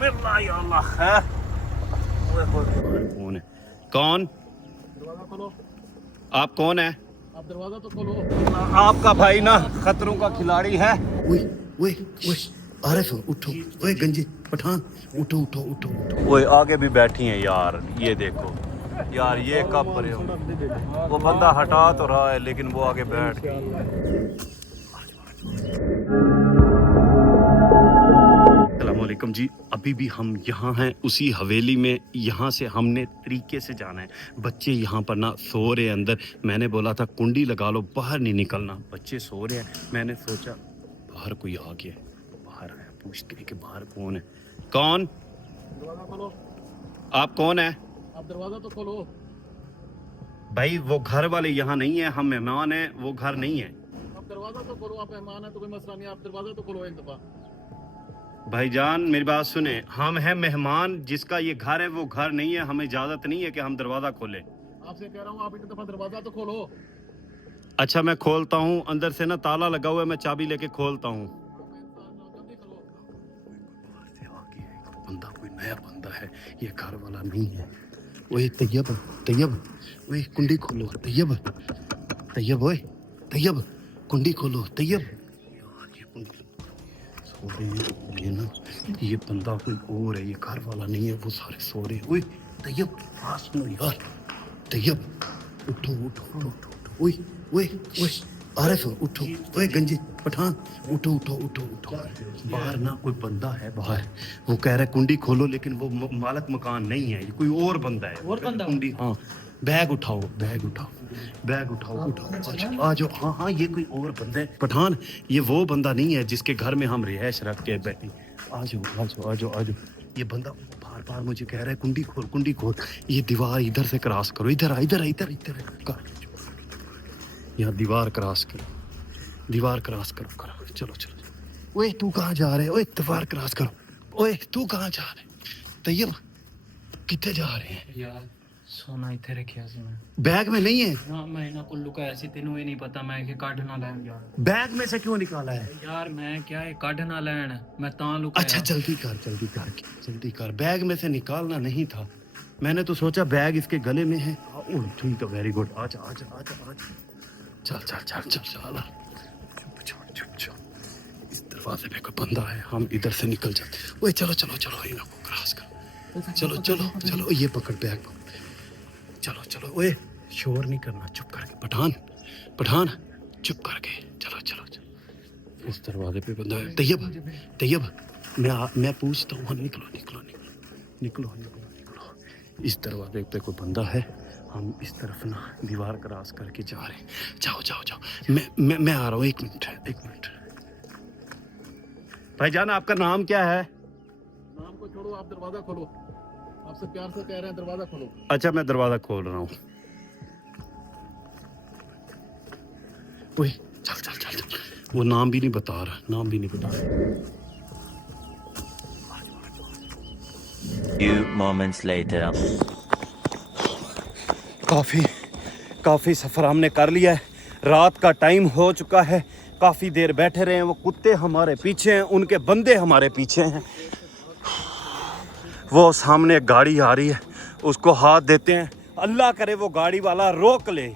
कौन है? कौन? दरवाजा खोलो। आप कौन है? आप दरवाजा तो खोलो। आपका भाई ना खतरों का खिलाड़ी है। ओए ओए ओए आरिफ उठो, ओए गंजे पठान उठो उठो उठो उठो। वो आगे भी बैठी हैं यार, ये देखो यार, ये कब परे हो। वो बंदा हटा तो रहा है लेकिन वो आगे बैठ गई। अस्सलामुअलैकुम जी, अभी भी हम यहाँ हैं उसी हवेली में। यहाँ से हमने तरीके से जाना है। बच्चे यहाँ पर ना सो रहे हैं अंदर। मैंने बोला था कुंडी लगा लो, बाहर नहीं निकलना। बच्चे सो रहे हैं, मैंने सोचा बाहर कोई आ गया, बाहर आया, पूछते हैं कि बाहर कौन है। कौन? दरवाजा खोलो। आप कौन है? आप दरवाजा तो खोलो। भाई वो घर वाले यहाँ नहीं है, हम मेहमान हैं, वो घर नहीं है। आप दरवाजा तो खोलो। आप मेहमान है तो कोई मसला नहीं, आप दरवाजा तो खोलो एक दफा। भाईजान मेरी बात सुने, हम हैं मेहमान, जिसका ये घर है वो घर नहीं है। हमें इजाजत नहीं है कि हम दरवाजा खोलें। आपसे कह रहा हूँ आप एक दफा दरवाजा तो खोलो। अच्छा मैं खोलता हूँ, अंदर से ना ताला लगा हुआ है, मैं चाबी लेके खोलता हूँ। जल्दी खोलो। बंदा कोई नया बंदा है, ये घर वाला नहीं है। ओए तैयब तैयब, ओए कुंडी खोलो तैयब तैयब, ओए तैयब कुंडी खोलो तैयब। यार ये कुंडी सो रहे हैं, ये ना ये बंदा कोई और है, ये घर वाला नहीं है, वो सारे सो रहे हैं। ओए तैयब पास सुनो यार, तैयब उठो उठो उठो उठो। ओए ओए ओए आरिफ उठो, ओए गंजे पठान उठो उठो उठो उठो। बाहर ना कोई बंदा है बाहर, वो कह रहा है कुंडी खोलो, लेकिन वो मालिक मकान नहीं है, ये कोई और बंदा है। और बंदा? कुंडी हाँ, बैग उठाओ बैग उठाओ बैग उठाओ उठाओ, आ जाओ। हाँ हाँ ये कोई और बंदा है पठान, ये वो बंदा नहीं है जिसके घर में हम रिहाइश रख के बैठे। आ जाओ आ जाओ आ जाओ आ जाओ। ये बंदा बार बार मुझे कह रहा है कुंडी खोल कुंडी खोल। ये दीवार इधर से क्रॉस करो, इधर इधर इधर इधर कर, यहाँ दीवार क्रॉस करो, दीवार क्रॉस करो करो। चलो चलो। ओए तू कहाँ जा रहे? ओए दीवार क्रॉस करो। ओए तू कहाँ जा रहे? तैयब कितने जा रहे हैं यार? सोना इथे रखिया सी मैं। बैग में नहीं है? ना मैं इन्हां को लुकाया सी, तेनू ये नहीं पता मैं के काढ ना लैन यार। बैग में से क्यों निकाला है? यार मैं क्या है काढ ना लैन, मैं ता लुकाया। अच्छा जल्दी कर जल्दी कर जल्दी कर, बैग में से निकालना नहीं था। मैंने तो सोचा बैग इसके गले में है। ओह ठीक है, वेरी गुड। आजा आजा आजा आजा, चल चल चल चल चल। चुप चुप चुप चुप। इस दरवाजे पे कोई बंदा है, हम इधर से निकल जाते। ओए चलो चलो चलो, इनको क्रॉस कर। चलो चलो चलो, ये पकड़ बैग पकड़। चलो चलो, ओए शोर नहीं करना, चुप करके। पठान पठान चुप करके, चलो चलो चलो। इस दरवाजे पे बंदा है। तैयब तैयब मैं पूछता हूँ, निकलो निकलो निकलो निकलो निकलो निकलो। इस दरवाजे पे कोई बंदा है, हम इस तरफ ना दीवार क्रॉस करके जा रहे हैं। जाओ जाओ जाओ, मैं आ रहा हूँ, एक मिनट एक मिनट। भाईजान आपका नाम क्या है? नाम को छोड़ो, आप दरवाजा खोलो। आपसे प्यार से कह रहे हैं दरवाजा खोलो। अच्छा मैं दरवाजा खोल रहा हूँ। ओए चल चल चल चल। वो नाम भी नहीं बता रहा, नाम भी नहीं बता रहा। Few moments later. काफ़ी सफ़र हमने कर लिया है, रात का टाइम हो चुका है। काफ़ी देर बैठे रहे हैं, वो कुत्ते हमारे पीछे हैं, उनके बंदे हमारे पीछे हैं। वो सामने एक गाड़ी आ रही है, उसको हाथ देते हैं, अल्लाह करे वो गाड़ी वाला रोक ले,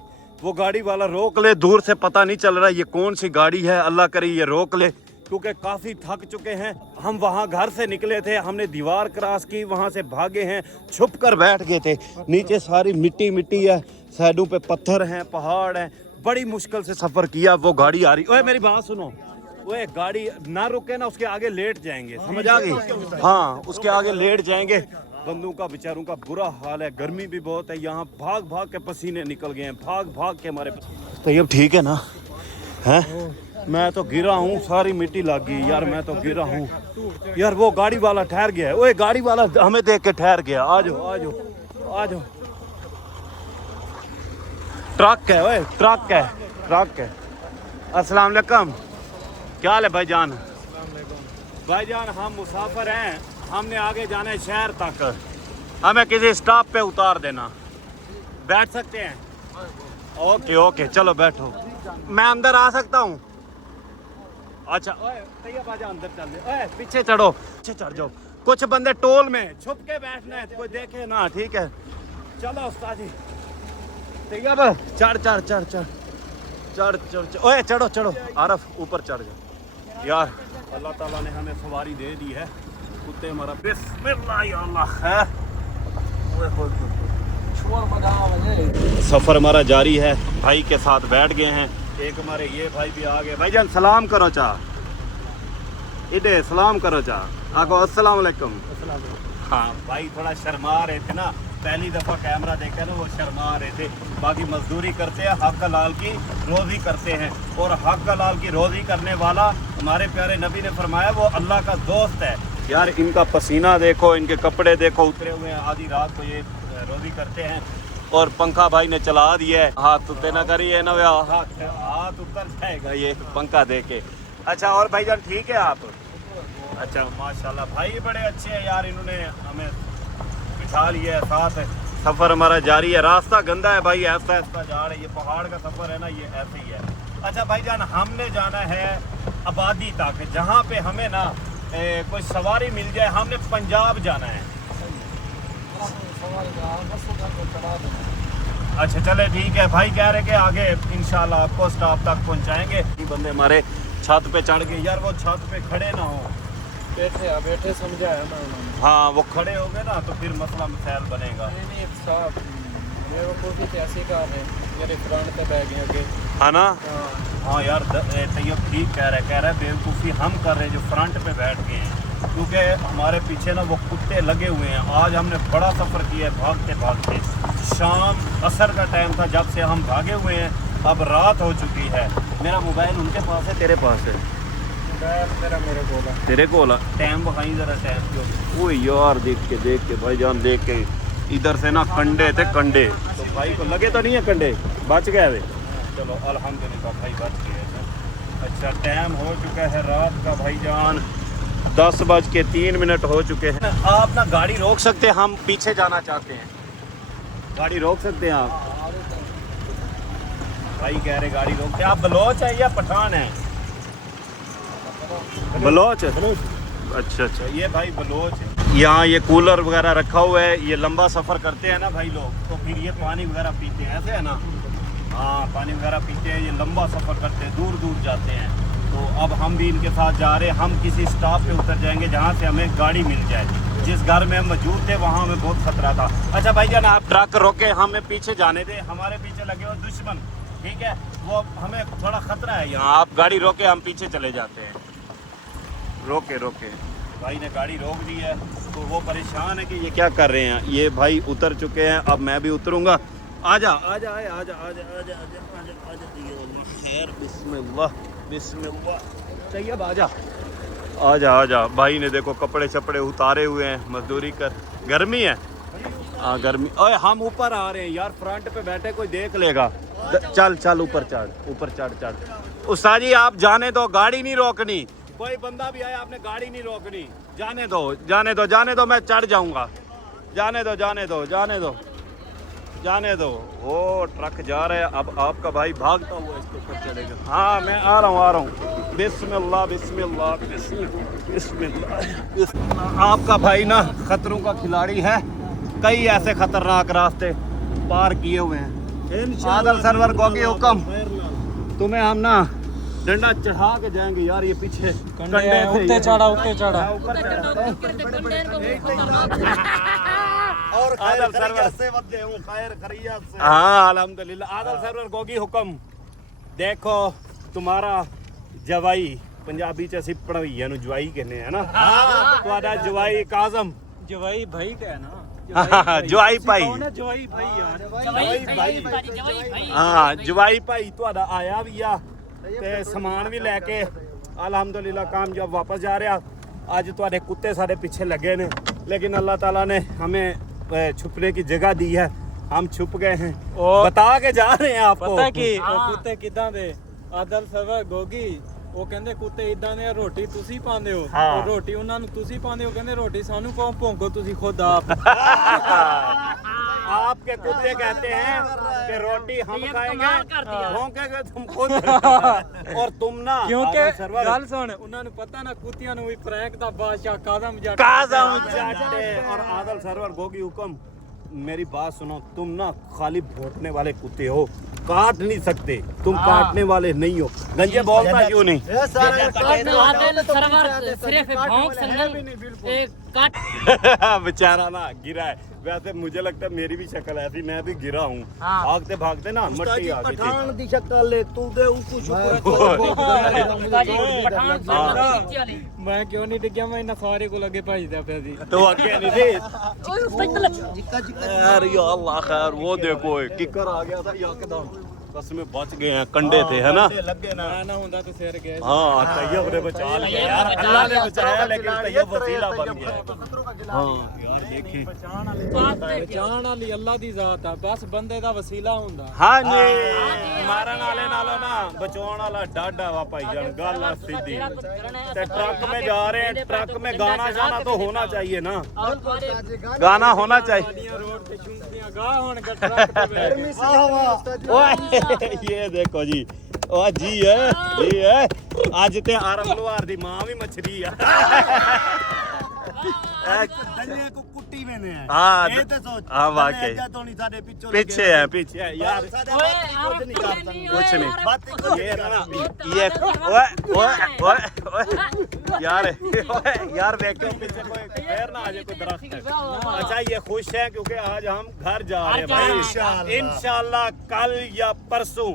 वो गाड़ी वाला रोक ले। दूर से पता नहीं चल रहा ये कौन सी गाड़ी है, अल्लाह करे ये रोक ले, क्योंकि काफ़ी थक चुके हैं। हम वहाँ घर से निकले थे, हमने दीवार क्रॉस की, वहाँ से भागे हैं, छुप कर बैठ गए थे। नीचे सारी मिट्टी मिट्टी है, साइडों पे पत्थर हैं, पहाड़ हैं, बड़ी मुश्किल से सफ़र किया। वो गाड़ी आ रही, ओए मेरी बात सुनो, ओए गाड़ी ना रुके ना, उसके आगे लेट जाएंगे, समझ आ गई? हाँ उसके आगे लेट जाएंगे। बंदों का बेचारों का बुरा हाल है, गर्मी भी बहुत है यहाँ, भाग भाग के पसीने निकल गए हैं, भाग भाग के हमारे। तो ये ठीक है ना? हैं मैं तो गिरा हूँ, सारी मिट्टी लग गई यार, मैं तो गिरा हूँ यार। वो गाड़ी वाला ठहर गया है, ओए गाड़ी वाला हमें देख के ठहर गया। आ जाओ आ जाओ आ जाओ। ट्रक है, ओए ट्रक है ट्रक है। अस्सलाम वालेकुम, क्या हाल है भाईजान? भाईजान हम मुसाफिर हैं, हमने आगे जाना है शहर तक, हमें किसी स्टॉप पे उतार देना। बैठ सकते हैं? ओके ओके चलो बैठो। मैं अंदर आ सकता हूँ? अच्छा ओए तैयब आजा अंदर चल। ओए पीछे चढ़ो, पीछे चढ़ जाओ। कुछ बंदे टोल में छुप के बैठना है, कोई देखे ना, ठीक है। चलो उस्ताद जी, ठीक है। अब चढ़ चढ़ चढ़ चढ़ चढ़ चढ़ चढ़, ओए चढ़ो चढ़ो आरफ, ऊपर चढ़ जाओ यार। अल्लाह ताला ने हमें सवारी दे दी है। कुत्ते हमारा बिस्मिल्लाह या अल्लाह है। ओए होए होए। सफर हमारा जारी है, भाई के साथ बैठ गए हैं। एक हमारे ये भाई भी आ गए। भाईजान सलाम करो चा, इधर सलाम करो चा, आको अस्सलाम वालेकुम। हाँ भाई थोड़ा शर्मा रहे थे ना, पहली दफ़ा कैमरा देखा ना वो शर्मा रहे थे। बाकी मजदूरी करते हैं, हक हलाल की रोज़ी करते हैं, और हक हलाल की रोज़ी करने वाला हमारे प्यारे नबी ने फरमाया वो अल्लाह का दोस्त है। यार इनका पसीना देखो, इनके कपड़े देखो उतरे हुए हैं, आधी रात को ये रोज़ी करते हैं। और पंखा भाई ने चला दिया है, हाथ उतरे ना करिए ना, हाथ उतर जाएगा ये पंखा दे के। अच्छा और भाईजान ठीक है आप? अच्छा माशाल्लाह भाई बड़े अच्छे हैं यार, इन्होंने हमें बिठा लिया है साथ। सफ़र हमारा जारी है, रास्ता गंदा है भाई, ऐसा ऐसा जा रहा है, ये पहाड़ का सफ़र है ना, ये ऐसे ही है। अच्छा भाईजान हमने जाना है आबादी तक, जहाँ पे हमें ना कोई सवारी मिल जाए। हमने पंजाब जाना है। अच्छा चले ठीक है, भाई कह रहे कि आगे इंशाल्लाह आपको स्टॉप तक पहुंचाएंगे। ये बंदे हमारे छत पे चढ़ गए यार, वो छत पे खड़े ना हो, बैठे समझाया ना उन्होंने। हाँ वो खड़े हो गए ना तो फिर मसला मसैल बनेगा। नहीं साहब बेवकूफ़ी तो ऐसी कर रहे हैं, मेरे फ्रंट पे बैठ गए आगे। हाँ ना, हाँ यार तैयब ठीक कह रहा है बेवकूफ़ी हम कर रहे हैं जो फ्रंट पे बैठ गए हैं, क्योंकि हमारे पीछे ना वो कुत्ते लगे हुए हैं। आज हमने बड़ा सफ़र किया है भागते भागते, शाम असर का टाइम था जब से हम भागे हुए हैं, अब रात हो चुकी है। मेरा मोबाइल उनके पास है, तेरे पास है? तेरे को टाइम बखाई जरा टाइम क्यों। ओ यार देख के भाईजान देख के, इधर से ना कंडे थे कंडे, तो भाई को लगे तो नहीं है कंडे, बच गए वे। चलो अल्हम्दुलिल्लाह भाई बच गए। अच्छा टाइम हो चुका है रात का भाईजान, 10:03 हो चुके हैं। आप ना गाड़ी रोक सकते हैं, हम पीछे जाना चाहते हैं, गाड़ी रोक सकते हैं आप? भाई कह रहे गाड़ी रोकते हैं। आप बलोच है या पठान है? बलोच। अच्छा अच्छा ये भाई बलोच है। यहाँ ये कूलर वगैरह रखा हुआ है, ये लंबा सफ़र करते हैं ना भाई लोग, तो फिर ये पानी वगैरह पीते हैं, ऐसे है ना? हाँ पानी वगैरह पीते हैं, ये लंबा सफ़र करते हैं, दूर दूर जाते हैं। तो अब हम भी इनके साथ जा रहे हैं। हम किसी स्टॉप पे उतर जाएंगे जहाँ से हमें गाड़ी मिल जाए। जिस घर में हम मौजूद थे वहाँ हमें बहुत खतरा था। अच्छा भाईजान आप ट्रक रोके, हमें पीछे जाने दें, हमारे पीछे लगे हुए दुश्मन, ठीक है, वो हमें थोड़ा खतरा है यहाँ। आप गाड़ी रोके, हम पीछे चले जाते हैं। रोके भाई ने गाड़ी रोक दी है, तो वो परेशान है कि ये क्या कर रहे हैं। ये भाई उतर चुके हैं, अब मैं भी उतरूंगा। आजा आजा आजा आजा आजा आजा आजा आजा खैर बिस्मिल्लाह तैयब आजा आजा आजा। भाई ने देखो कपड़े छपड़े उतारे हुए हैं, मजदूरी कर, गर्मी है। हाँ गर्मी। ओए हम ऊपर आ रहे हैं यार, फ्रंट पे बैठे कोई देख लेगा। चल चल ऊपर चढ़। उस्ताद जी आप जाने दो, गाड़ी नहीं रोकनी। कोई बंदा भी आया आपने गाड़ी नहीं रोकनी, जाने दो, मैं चढ़ जाऊंगा। जाने दो। वो ट्रक जा रहा है, अब आपका भाई भागता हुआ इसके ऊपर चलेगा। हाँ मैं आ रहा हूँ। बिस्मिल्लाह। आपका भाई ना खतरों का खिलाड़ी है, कई ऐसे खतरनाक रास्ते पार किए हुए हैं। आदल सरवर गोगी हुक्म, तुम्हें हम ना डंडा चढ़ा के जाएंगे यार। ये पीछे उतने चढ़ा और आदल सरवर से बदले हूं, खैर खैरियत से। हाँ अल्हम्दुलिल्लाह। आदल सरवर गोगी हुक्म, देखो तुम्हारा जवाई, पंजाबी च ਅਸੀਂ ਪੜਵਈਆਂ ਨੂੰ ਜਵਾਈ ਕਹਿੰਦੇ ਆ ਨਾ, ਤੁਹਾਡਾ ਜਵਾਈ ਕਾਜ਼ਮ, जवाई भाई का है ना, ਜਵਾਈ ਭਾਈ, जवाई भाई यार, हाँ ਜਵਾਈ ਭਾਈ ਤੁਹਾਡਾ ਆਇਆ ਵੀ ਆ ਤੇ ਸਮਾਨ ਵੀ ਲੈ ਕੇ ਅਲਹਮਦੁਲਿल्लाह ਕਾਮਯਾਬ ਵਾਪਸ ਜਾ ਰਿਹਾ। ਅੱਜ ਤੁਹਾਡੇ ਕੁੱਤੇ ਸਾਡੇ ਪਿੱਛੇ ਲੱਗੇ ਨੇ, लेकिन अल्लाह ताला ने हमें छुपने की जगह दी है, हम छुप गए हैं। बता के जा रहे हैं आपको। पता कि ਉਹ ਕੁੱਤੇ ਕਿਦਾਂ ਦੇ, ਆਦਲ ਸਰਵਰ ਗੋਗੀ ਉਹ ਕਹਿੰਦੇ ਕੁੱਤੇ ਇਦਾਂ ਦੇ, ਰੋਟੀ ਤੁਸੀਂ ਪਾਉਂਦੇ ਹੋ, ਉਹ ਰੋਟੀ ਉਹਨਾਂ ਨੂੰ ਤੁਸੀਂ ਪਾਉਂਦੇ ਹੋ, ਕਹਿੰਦੇ ਰੋਟੀ ਸਾਨੂੰ ਕੌਣ ਭੌਂਕੋ ਤੁਸੀਂ ਖੁਦ ਆਪ। आपके कुत्ते कहते हैं कि रोटी हम ये खाएंगे कमाल कर दिया। भौंकेगे तुम खुद और तुम ना ਕਿਉਂਕਿ आदम सरवर ਗੱਲ ਸੁਣ ਉਹਨਾਂ ਨੂੰ ਪਤਾ ਨਾ ਕੁੱਤਿਆਂ ਨੂੰ ਵੀ ਪ੍ਰੈਂਕ ਦਾ ਬਾਦਸ਼ਾਹ ਕਾਜ਼ਮ ਜੱਟ काज़म जाटे और आदल सरवर गोगी हुक्म मेरी बात सुनो तुम ना खाली भौंकने वाले कुत्ते हो काट नहीं सकते तुम काटने वाले नहीं हो गंजे बोलता क्यों नहीं आदिल सरवर सिर्फ भौंक सकते एक काट बेचारा ना गिरा है वैसे मुझे लगता है मेरी भी शक्ल ऐसी मैं भी गिरा हूँ हाँ। भागते भागते ना मट्टी आ गई थी दी शक्ल ले तू दे उसको उस्ताद जी पठान सरवर नीचे वाली ਮੈਂ ਕਿਉਂ ਨਹੀਂ ਡਿੱਗਿਆ ਮੈਂ ਇਹਨਾਂ ਸਾਰੇ ਕੋਲ ਅੱਗੇ ਭੱਜਦਾ ਪਿਆ ਸੀ तो आगे नहीं थे ओए उस्ताद यार या अल्लाह खैर वो देखो किकर आ गया था यकदम बस में बच गए हैं कंडे थे है ना ਮੈਂ ਨਾ ਹੁੰਦਾ ਤੇ ਸਿਰ ਗਿਆ हाँ तैयब ने बचा लिया यार अल्लाह ने बचाया लेकिन तैयब वसीला बन गया हाँ यार देखिए ਬਚਾਉਣ ਵਾਲੀ ਅੱਲਾ ਦੀ ਜ਼ਾਤ ਆ ਬਸ ਬੰਦੇ ਦਾ ਵਸੀਲਾ ਹੁੰਦਾ हाँ जी मारन वाले नालों ना बचाने वाला डाडा वा भाईजान गल आ सीधी ते ट्रक में जा रहे हैं ट्रक में गाना शाना तो होना चाहिए ना और तुम्हारे गाना होना चाहिए ਸਾਡੀਆਂ ਰੋਡ ਤੇ ਸ਼ੂਟੀਆਂ ਗਾਹ ਹੁਣ ਟਰੱਕ ਤੇ ਬੈਠ ਕੇ ओए ये देखो जी ओ जी है आज ते आरम लोहार दी मां भी मछली आ दन्ने को कुट्टी में ने हाँ ये तो सोच हाँ वाकई तो नहीं साडे पीछे पीछे है यार ओए आरफ कुछ नहीं बात ये ओए यार ओए यार देखो पीछे कोई पैर ना आ जाए कोई दरख्त है अच्छा ये खुश है क्योंकि आज हम घर जा रहे हैं भाई इंशाल्लाह कल या परसों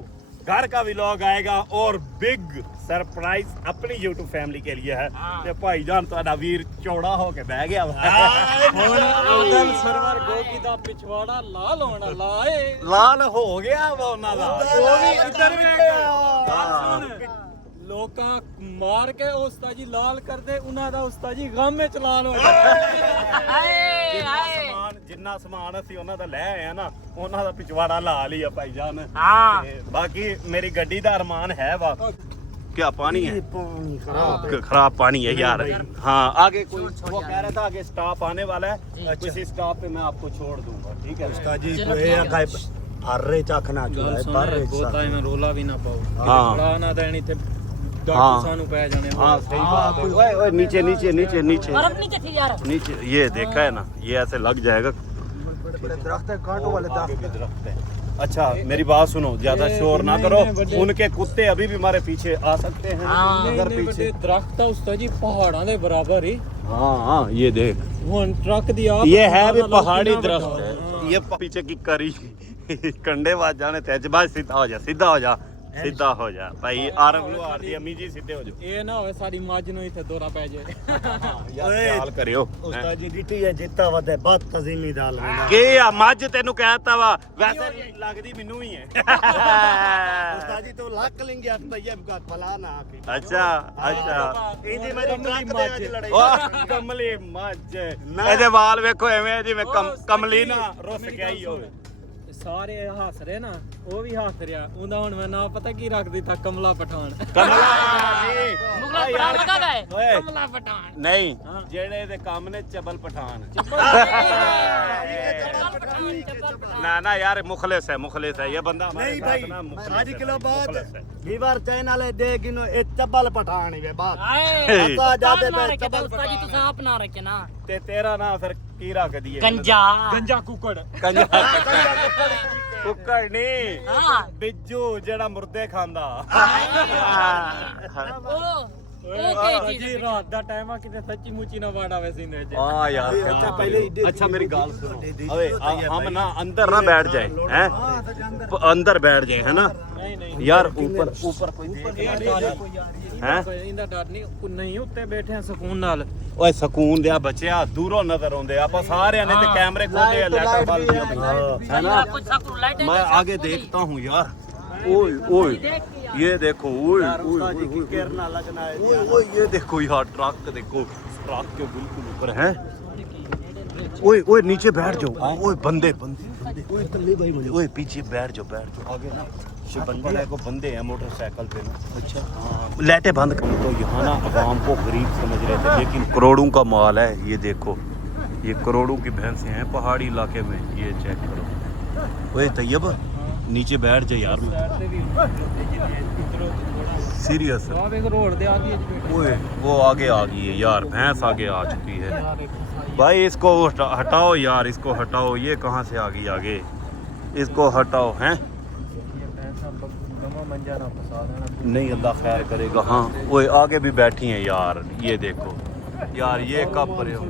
घर का व्लॉग आएगा और बिग सरप्राइज अपनी YouTube फैमिली के लिए है ते भाईजान ਤੁਹਾਡਾ ਵੀਰ ਚੌੜਾ ਹੋ ਕੇ ਬਹਿ ਗਿਆ ਹੁਣ ਆਦਲ ਸਰਵਰ ਗੋਗੀ ਦਾ ਪਿਛਵਾੜਾ ਲਾਲ ਹੋਣਾ ਲਾਏ ਲਾਲ ਹੋ ਗਿਆ ਵਾ ਉਹਨਾਂ ਦਾ ਉਹ ਵੀ ਇੱਧਰ ਵੇਖ ਲੋਕਾਂ ਮਾਰ ਕੇ ਉਸਤਾਦ ਜੀ ਲਾਲ ਕਰਦੇ ਉਹਨਾਂ ਦਾ ਉਸਤਾਦ ਜੀ ਗਮ ਵਿੱਚ ਲਾਲ ਹੋ ਜਾਂਦਾ हाय हाय ਜਿੰਨਾ ਸਮਾਨ ਅਸੀਂ ਉਹਨਾਂ ਦਾ ਲੈ ਆਏ ਆ ਨਾ ਉਹਨਾਂ ਦਾ ਪਿਛਵਾੜਾ ਲਾਲ ਹੀ ਆ ਭਾਈਜਾਨ हाँ ਤੇ ਬਾਕੀ ਮੇਰੀ ਗੱਡੀ ਦਾ ਅਰਮਾਨ ਹੈ ਵਾ क्या पानी है खराब पानी है यार हाँ आगे कोई वो कह रहा था आगे स्टॉप आने वाला है किसी स्टॉप पे मैं आपको छोड़ दूंगा ठीक है उस्ताद जी को ये का अर्रे चाखना चुला है पर ਗੋਤਾ ਇਹਨਾਂ ਰੋਲਾ ਵੀ ਨਾ ਪਾਓ ਹਾਂ। ਬੜਾ ਨਾ ਦੇਣ ਇੱਥੇ ਹਾਂ। ਡਾਕੂ ਸਾਨੂੰ ਪੈ ਜਾਣੇ हाँ सही बात है ओए ओए नीचे नीचे नीचे नीचे अरब नीचे थी यार नीचे ये देखा है ना ये ऐसे लग जाएगा बड़े दरख्त है कांटों वाले आगे भी दरख्त है अच्छा मेरी बात सुनो ज्यादा शोर ना करो उनके कुत्ते अभी भी हमारे पीछे आ सकते हैं अगर ਇੰਨੇ ਵੱਡੇ ਦਰਖਤ ਆ ਉਸਤਾਦ ਜੀ ਪਹਾੜਾਂ ਦੇ ਬਰਾਬਰ ਹੀ हाँ हाँ ये देख ਹੁਣ ਟਰੱਕ ਦੀ ਆਪ ये है भी अंदाजा लो पहाड़ी कितना दरख्त बड़ा। है ये पीछे की करी कंडे बाज जाने तेज बाज सीधा हो जा सीधा हो जा भाई आरब लोहार दी अम्मी जी सीधे हो जाओ ਇਹ ਨਾ ਹੋਵੇ ਸਾਡੀ ਮੱਝ ਨੂੰ ਇੱਥੇ ਦੋਰਾ ਪੈ ਜਾਏ यार ख्याल करियो उस्ताद जी डिटी है जितना वदे बात तजीमी डाल रहा के आ मज तेनु कहता वा वैसे लगदी मेनू ही है उस्ताद जी तो लाख लेंगे आप तैयब का फला ना आके अच्छा अच्छा इंदी मेरी ट्रक दे आज लड़ाई ओ कमली मज ਇਹਦੇ ਵਾਲ ਵੇਖੋ ਐਵੇਂ ਜਿਵੇਂ ਕਮਲੀ ਨਾ ਰੁੱਸ ਗਿਆ ਹੀ ਹੋਵੇ ਸਾਰੇ ਹੱਸ ਰਹੇ ਨਾ ਉਹ ਵੀ ਹੱਸ ਰਿਹਾ ਉਹਦਾ ਹੁਣ ਮੈਂ ਨਾਂ ਪਤਾ ਕੀ ਰੱਖ ਦਿੱਤਾ ਕਮਲਾ ਪਠਾਨ ਕਮਲਾ मुगला पठान लगा गए ਓਏ कमला पठान ਨਹੀਂ ਜਿਹੜੇ ਇਹਦੇ ਕੰਮ ਨੇ ਚਬਲ ਪਠਾਨ ना ना यार मुखलिस है ये बंदा हमारे नहीं साथ भाई ना मुखलिस 5 है, किलो बाद मुखलिस है। लीवर चैनल है दे गिनो ए चब्बल पठान है बात हाय आता जाते ना पे रखे चप्पल उस्ताद जी तो सांप ना रखे ना ते तेरा ना फिर की रख दिए गंजा ਗੰਜਾ ਕੁੱਕੜ कुक्कड़ नहीं हाँ बिज्जू जेड़ा मुर्दे खांदा ओके ਜੀ ਰਾਤ ਦਾ ਟਾਈਮ ਆ ਕਿਤੇ ਸੱਚੀ ਮੁੱਚੀ ਨਾ ਵਾੜਾ ਵੇ ਸੀਨੇ ਚ हाँ यार अच्छा पहले ही अच्छा मेरी गाल सुनो अबे हम ना अंदर ना बैठ जाए हैं अंदर बैठ जाए है ना ਨਹੀਂ ਨਹੀਂ यार ऊपर कोई देख हैं ਇਹਦਾ ਡਰ ਨਹੀਂ ਨਹੀਂ ਉੱਤੇ ਬੈਠੇ ਆ ਸਕੂਨ ਨਾਲ ਓਏ ਸਕੂਨ ਦਿਆ ਬੱਚਿਆ ਦੂਰੋਂ ਨਜ਼ਰ ਆਉਂਦੇ ਆਪਾਂ ਸਾਰਿਆਂ ਨੇ ਤੇ ਕੈਮਰੇ ਖੋਲੇ ਆ ਲਾਈਟਾਂ ਬਲਦੀਆਂ ਪਈਆਂ है ना कुछ सब लाइट मैं आगे देखता हूँ यार ओए ओए ये देखो ओए ओए गिरना लगना है ओए ये देखो यार ट्रक देखो ट्रक के बिल्कुल ऊपर है ओए ओए नीचे बैठ जाओ ओए बंदे ओए तल्ले भाई मुझे ओए पीछे बैठ जाओ आगे ना बंदे को बंदे हैं मोटरसाइकिल पे ना अच्छा हाँ लाइटें बंद कर तो यहाँ ना आवाम को गरीब समझ रहे थे लेकिन करोड़ों का माल है ये देखो ये करोड़ों की भैंसें हैं पहाड़ी इलाके में ये चेक करो ओए तैयब नीचे बैठ जा यार सीरियस रोड दे आगे ओए वो आगे आ गई है यार भैंस आगे आ चुकी है भाई इसको हटाओ यार इसको हटाओ ये कहाँ से आ गई आगे इसको हटाओ हैं नहीं अल्लाह खैर करेगा हाँ वो आगे भी बैठी हैं यार ये देखो यार ये कब परे हो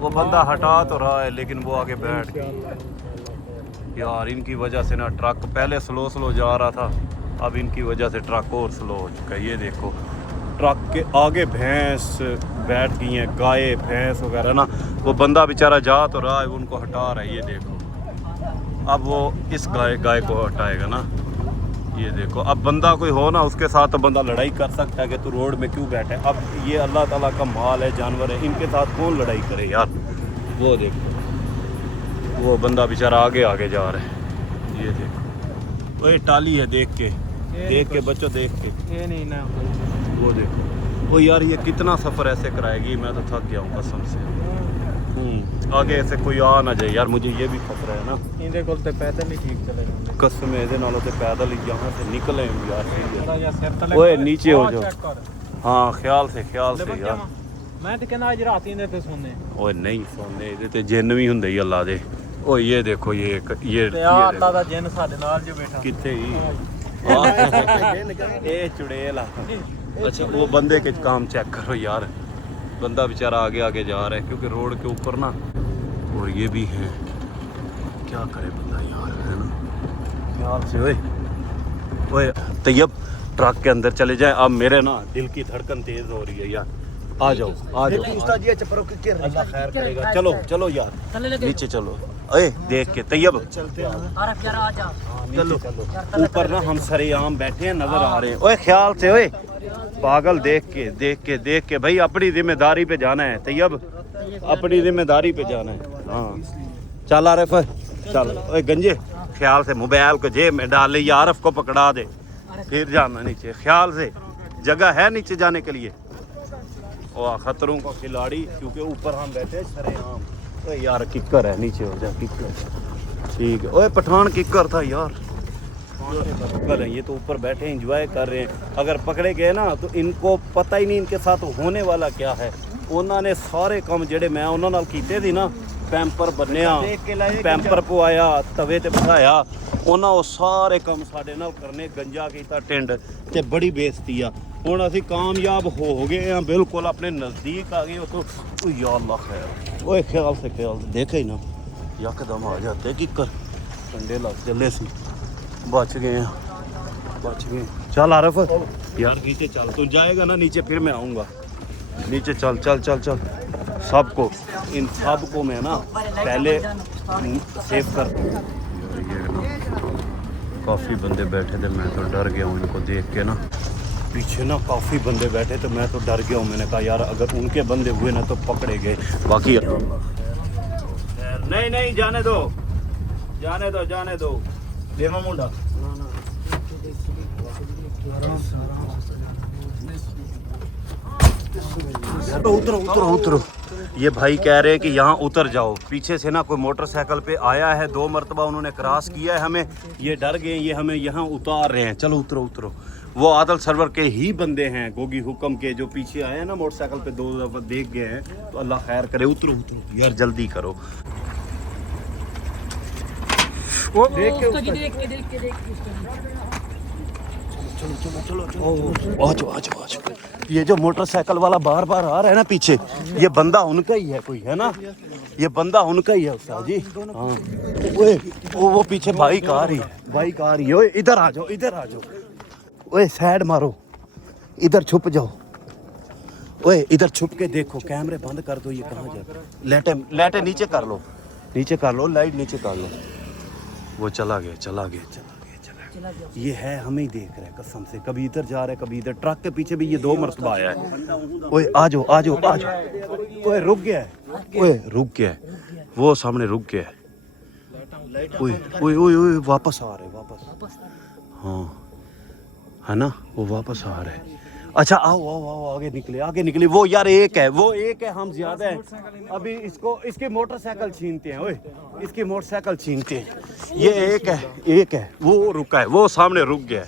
वो बंदा हटा तो रहा है लेकिन वो आगे बैठ गई यार इनकी वजह से ना ट्रक पहले स्लो स्लो जा रहा था अब इनकी वजह से ट्रक और स्लो हो चुका है ये देखो ट्रक के आगे भैंस बैठ गई हैं गाय भैंस वगैरह ना वो बंदा बेचारा जा तो रहा है उनको हटा रहा है ये देखो अब वो इस गाय को हटाएगा ना ये देखो अब बंदा कोई हो ना उसके साथ तो बंदा लड़ाई कर सकता है कि तू रोड में क्यों बैठे अब ये अल्लाह ताला का माल है जानवर है इनके साथ कौन लड़ाई करे यार वो देखो वो बंदा बेचारा आगे आगे जा रहा है ये देखो वो टाली है देख के बच्चों देख के ये नहीं ना वो देखो वो यार ये कितना सफ़र ऐसे कराएगी मैं तो थक गया हूँ कसम से आगे ऐसे कोई आ ना जाए यार मुझे ये भी खतरा है ना इनके कोल ते पैदल ही ठीक चले जांदे कसम है ਇਹਦੇ ਨਾਲੋਂ ਤੇ पैदल ही यहाँ से निकले यार थोड़ा या सिर तले ओए नीचे हो जाओ चेक कर हाँ ख्याल से यार मैं तो कहना आज रात इनदे ते सोने ओए नहीं सोने ਇਹਦੇ ਤੇ ਜਿੰਨ ਵੀ ਹੁੰਦੇ ਹੀ ਅੱਲਾ ਦੇ ਓਏ ये देखो ये ਤੇ ਆ ਅੱਲਾ ਦਾ ਜਿੰਨ ਸਾਡੇ ਨਾਲ ਜੋ ਬੈਠਾ किथे ही ये चुड़ैल अच्छा वो बंदे के काम चेक करो यार बंदा बेचारा आगे आगे जा रहा है क्योंकि रोड के ऊपर ना और ये भी है क्या करे बंदा यार है ना ख्याल से ओए तैयब ट्रक के अंदर चले जाए अब मेरे ना दिल की धड़कन तेज हो रही है यार आ जाओ अल्लाह खैर करेगा चलो चलो यार नीचे चलो ओए देख के तैयब चलो ऊपर ना हम सरेआम बैठे हैं नजर आ रहे हैं ओए ख्याल से ओए पागल देख के भाई अपनी जिम्मेदारी पे जाना है तैयब अपनी जिम्मेदारी पे जाना है हाँ चल आरिफ चल ओए गंजे ख्याल से मोबाइल को जेब में डाल ले आरिफ को पकड़ा दे फिर जाना नीचे ख्याल से जगह है नीचे जाने के लिए और खतरों का खिलाड़ी क्योंकि ऊपर हम बैठे सरेआम ओए यार किक्कर है नीचे हो जा किक्कर ठीक है ओए पठान किक्कर था यार पागल है ये तो ऊपर बैठे एंजॉय कर रहे हैं अगर पकड़े गए ना तो इनको पता ही नहीं इनके साथ होने वाला क्या है उन्होंने सारे काम जेडे मैं उन्होंने नाल कीते थे ना पैंपर बन्निया पैंपर पवाया तवे ते बिठाया उन्होंने वो सारे काम साडे नाल करने गंजा कीता टिंड ते बड़ी बेइज्जती आ हुण असीं कामयाब हो गए हैं बिल्कुल अपने नज़दीक आ गए तो या अल्लाह खैर ओए ख्याल से देखे ही ना यकदम आ जाते कि कर ठंडे लग चले सी बच गए चल आरिफ यार नीचे चल तू जाएगा ना नीचे फिर मैं आऊँगा नीचे चल सबको इन सब को मैं ना पहले सेव कर काफ़ी बंदे बैठे थे मैं तो डर गया हूँ इनको देख के ना पीछे ना काफ़ी बंदे बैठे थे मैं तो डर गया हूँ मैंने कहा यार अगर उनके बंदे हुए ना तो पकड़े गए बाकी नहीं जाने दो लेवा मुंडा उतरो ये भाई कह रहे हैं कि यहाँ उतर जाओ पीछे से ना कोई मोटरसाइकिल पे आया है 2 मरतबा उन्होंने क्रॉस किया है हमें ये डर गए ये हमें यहाँ उतार रहे हैं चलो उतरो वो आदल सरवर के ही बंदे हैं गोगी हुक्म के जो पीछे आए हैं ना मोटरसाइकिल पे 2 दफा देख गए हैं तो अल्लाह खैर करे उतरो यार जल्दी करो देख के चलो आ जाओ ये जो मोटरसाइकिल वाला बार आ रहा है ना पीछे ये बंदा उनका ही है कोई है ना ये बंदा उनका ही है उस्ताद जी हाँ वो पीछे बाइक आ रही है ओए इधर आ जाओ ओए साइड मारो इधर छुप जाओ ओए इधर छुप के देखो कैमरे बंद कर दो ये कहाँ जा लाइटें नीचे कर लो लाइट नीचे कर लो वो चला गया ये है हमें ही देख रहा है कसम से कभी इधर जा रहा है कभी इधर ट्रक के पीछे भी ये 2 मरतबा आया है ओए आ जाओ ओए रुक गया है वो सामने रुक गया है ओए वापस आ रहे हाँ है ना वो वापस आ रहे अच्छा आओ आओ आओ आगे निकले वो यार एक है हम ज्यादा है अभी इसकी मोटरसाइकिल छीनते हैं ओए इसकी मोटरसाइकिल छीनते हैं ये एक है वो रुका है वो सामने रुक गया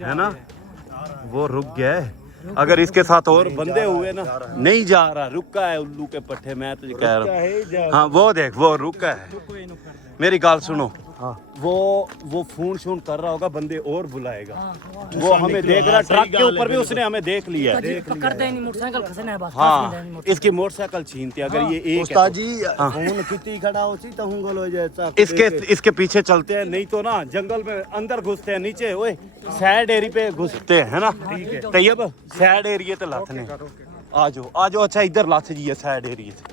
है ना वो रुक गया है अगर इसके साथ और बंदे हुए ना नहीं जा रहा रुका है उल्लू के पट्टे मैं तुझे कह रहा हूँ हाँ वो देख वो रुका है मेरी गाल सुनो हाँ वो फोन कर रहा होगा बंदे और बुलाएगा वो हमें देख रहा ट्रक के ऊपर भी उसने हमें देख लिया पकड़ दे नहीं मोटरसाइकिल खसने है बस हाँ इसकी मोटरसाइकिल छीनती अगर ये एक उस्ताद जी फोन कितनी खड़ा होती तो हूँ गोलो जैसा इसके पीछे चलते हैं नहीं तो ना जंगल में अंदर घुसते हैं नीचे ओए सैड एरिया पे घुसते हैं ना तैयब सैड एरिया तो लाथने आ जाओ अच्छा इधर लाथ जी है सैड एरिया से